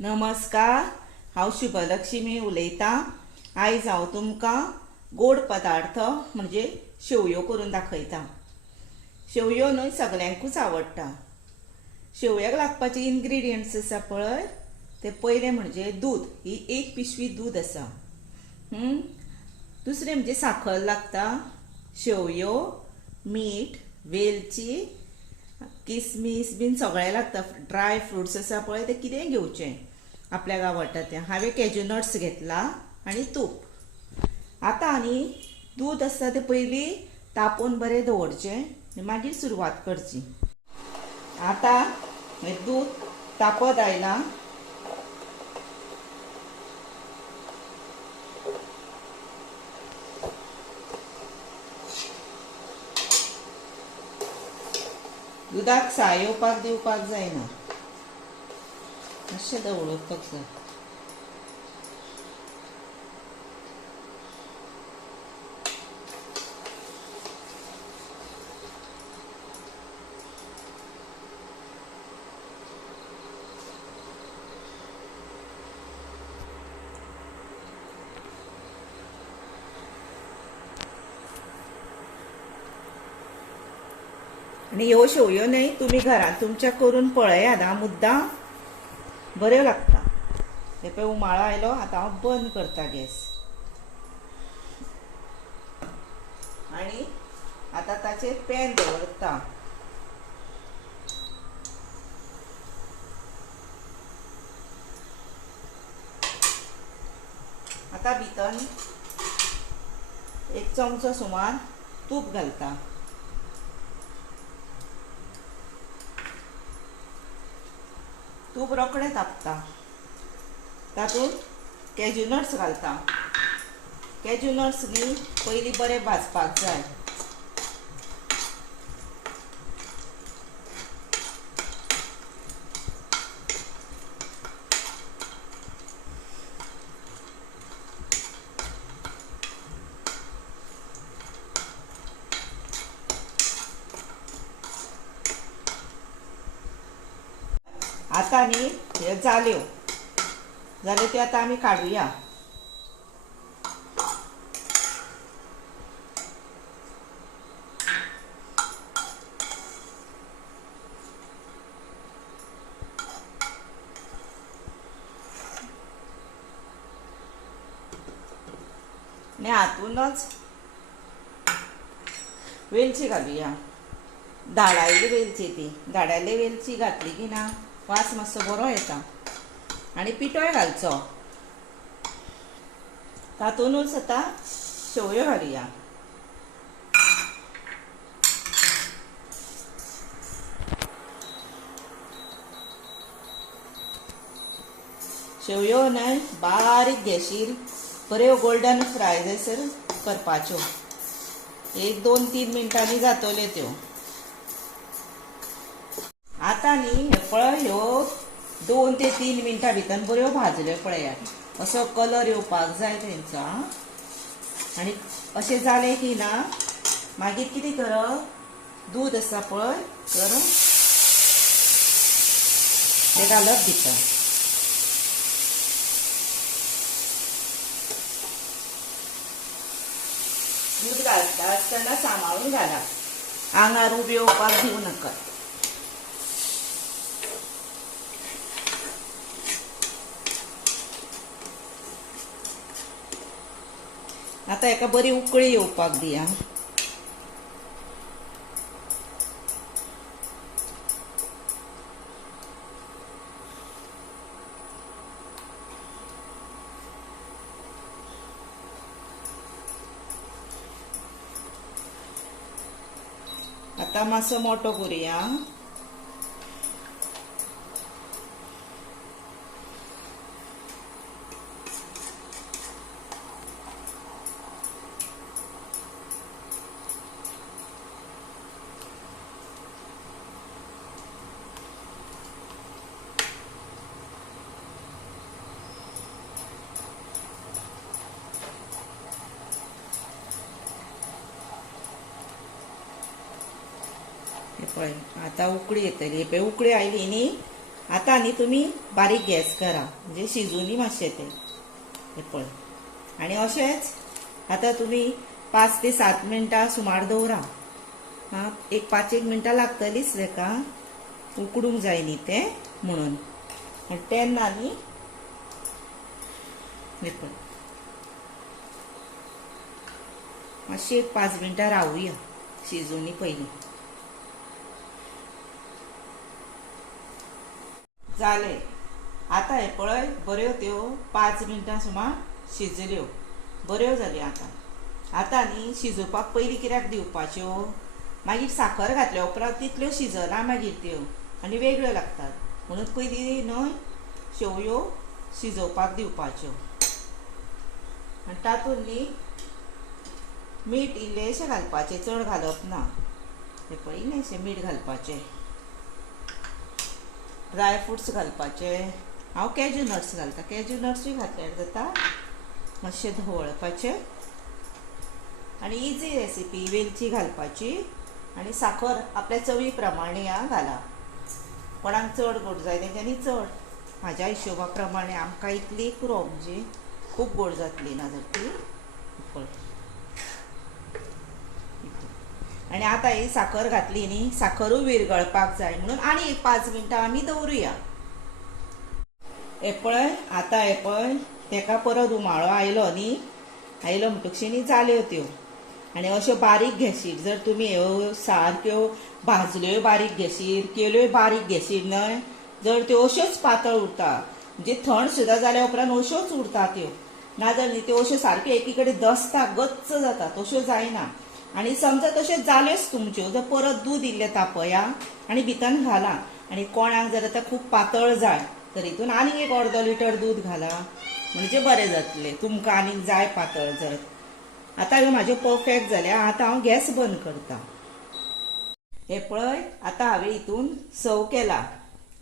नमस्कार, हांव शुभलक्ष्मी उलयतां। आयज हांव तुमकां गोड पदार्थ म्हणजे शेवयो करून दाखयतां। शेवयो न्हय सगल्यांकूच आवडटा। शेवयाक लागपाचे इन्ग्रेडियंट्स आसा पळय ते पयले म्हणजे दूद, ही एक पिशवी दूद आसा। दुसरें म्हणजे साखर लागता, शेवयो, मीठ, वेलची, किसमिस बीन सगळें लागता। ड्राय फ्रुट्स आसा पळय ते कितेंय घेवचें आपल्याक आवडटा तें। हांवें कॅज्यू नट्स घेतला आनी तूप। आतां आनी दूद आसता तें पयलीं तापोवन बरें दवरचें आनी मागीर सुरवात करची। आतां हें दूद तापत आयलां। दुदाक साय येवपाक दिवपाक जायना, मातशें दवरपाक जाय। आनी ह्यो शेवयो न्हय तुमी घरांत तुमच्या करून पळयात आं, मुद्दाम बऱ्यो लागता। हे पळय उमाळो आयलो, आतां हांव बंद करता गॅस। आनी आतां ताचेर पॅन दवरता। आतां भितर एक चमचो सुमार तूप घालता। तूप रोखडें तापता। तातूंत कॅज्यू नट्स घालता। कॅज्यू नट्स न्ही पयलीं बरें भाजपाक जाय। आतां न्ही ह्यो जाल्यो त्यो आतां आमी काडुया। आनी हातूनच वेलची घालुया। धाडायली वेलची, ती धाडायली वेलची घातली की ना वास मातसो बरो येता। आनी पिठोय घालचो। तातूनच आतां शेवयो घालुया। शेवयो न्हय बारीक गॅशीर बऱ्यो गोल्डन फ्राय जायसर करपाच्यो। 1-2-3 मिनटांनी जातल्यो त्यो। आतां न्ही हे पळय ह्यो 2 ते 3 मिनटां भितर बऱ्यो भाजल्यो पळयात। असो कलर येवपाक जाय तेंचो। आनी अशें जालें की ना मागीर कितें करप, दूद आसा पळय तर तें घालप भितर। दूद घालता आसतना सांबाळून घालात, आंगार उबी येवपाक दिवं नाकात। आतां हेका बरी उकळी येवपाक दिया। आतां मातसो मोठो करुया। हे पळय आतां उकळी येतली। हे पळय उकळी आयली न्ही, आता न्ही तुमी बारीक गॅस करा म्हणजे शिजूनी मातशें तें हें पळय. आनी अशेंच आतां तुमी 5 ते 7 मिनटां सुमार दवरा. हां, एक 5 मिनटां लागतलीच तेका, उकडूंक जाय न्ही तें म्हणून. आनी तेन्ना न्ही हें पळय मातशी एक 5 मिनटां रावुया शिजूनी पयलीं. जालें. आतां हें पळय बऱ्यो त्यो 5 मिनटां सुमार शिजल्यो, बऱ्यो जाल्यो आतां. आतां न्ही शिजोवपाक पयलीं कित्याक दिवपाच्यो, मागीर साखर घातल्या उपरांत तितल्यो शिजना मागीर त्यो आनी वेगळ्यो लागतात. म्हणून पयलीं न्हय शेवयो शिजोवपाक दिवपाच्यो. आनी तातूंत न्ही मीठ इल्लेशें घालपाचें, चड घालप ना. हें पळय इल्लेशें मीठ घालपाचें. ड्रायफ्रुट्स घालपाचे. हांव कॅज्यू नट्स घालता, कॅज्यू नट्सूय घातल्यार जाता. मातशें धवळपाचें आनी इजी रेसिपी. वेलची घालपाची आनी साखर आपल्या चवी प्रमाणे घाला. कोणाक चड गोड जाय तेंच्यांनी चड, म्हाज्या हिशोबा प्रमाणे आमकां इतली पुरो, म्हणजे खूब गोड जातली ना जर ती. पळय आनी आतां ही साखर घातली न्ही, साखरूय विरगळपाक जाय म्हणून आनी एक 5 मिनटां आमी दवरुया. हें पळय आतां हें पळय तेका परत उमाळो आयलो न्ही, आयलो म्हणटकशी न्ही जाल्यो त्यो. आनी अश्यो बारीक गॅसीर जर तुमी ह्यो सारक्यो भाजल्योय बारीक गॅसीर, केल्योय बारीक गॅसीर न्हय, जर त्यो अश्योच पातळ उरता म्हणजे थंड सुद्दां जाल्या उपरांत अश्योच उरता त्यो. नाजाल्यार न्ही त्यो अश्यो सारक्यो एकी कडेन दसता, गच्च जाता, तश्यो जायना. आनी समजा तश्यो जाल्योच तुमच्यो, जर परत दूद इल्लें तापया आनी भितन घाला. आनी कोणाक जर आतां खूब पातळ जाय तर हितून आनी एक अर्दो लिटर दूद घाला, म्हणजे बरें जातलें तुमकां आनीक जाय पातळ जर. आतां ह्यो म्हाज्यो परफेक्ट जाल्या. आतां हांव गॅस बंद करता. हें पळय आतां हांवें हितून सर्व केला.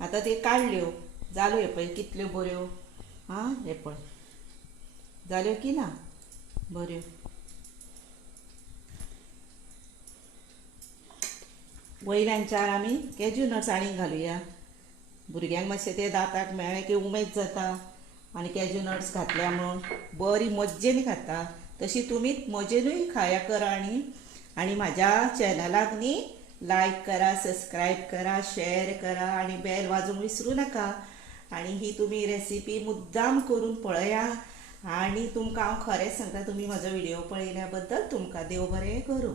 आतां त्यो काडल्यो, जाल्यो हें पळय कितल्यो बऱ्यो. आं हें पळय जाल्यो की ना बऱ्यो. वयल्यानच्यान आमी कॅज्यू नट्स आनीक घालुया. भुरग्यांक मातशें तें दांताक मेळ्ळें की उमेद जाता आनी कॅज्यू नट्स घातल्या म्हणून बरी मज्जेन खाता. तशी तुमीच मजेनूय खाया करा. आनी म्हाज्या चॅनलाक न्ही लायक करा, सबस्क्रायब करा, शेअर करा आनी बेल वाजोवंक विसरूं नाका. आनी ही तुमी रेसिपी मुद्दाम करून पळया. आनी तुमकां हांव खरेंच सांगता, तुमी म्हाजो व्हिडियो पळयल्या बद्दल तुमकां देव बरें करूं.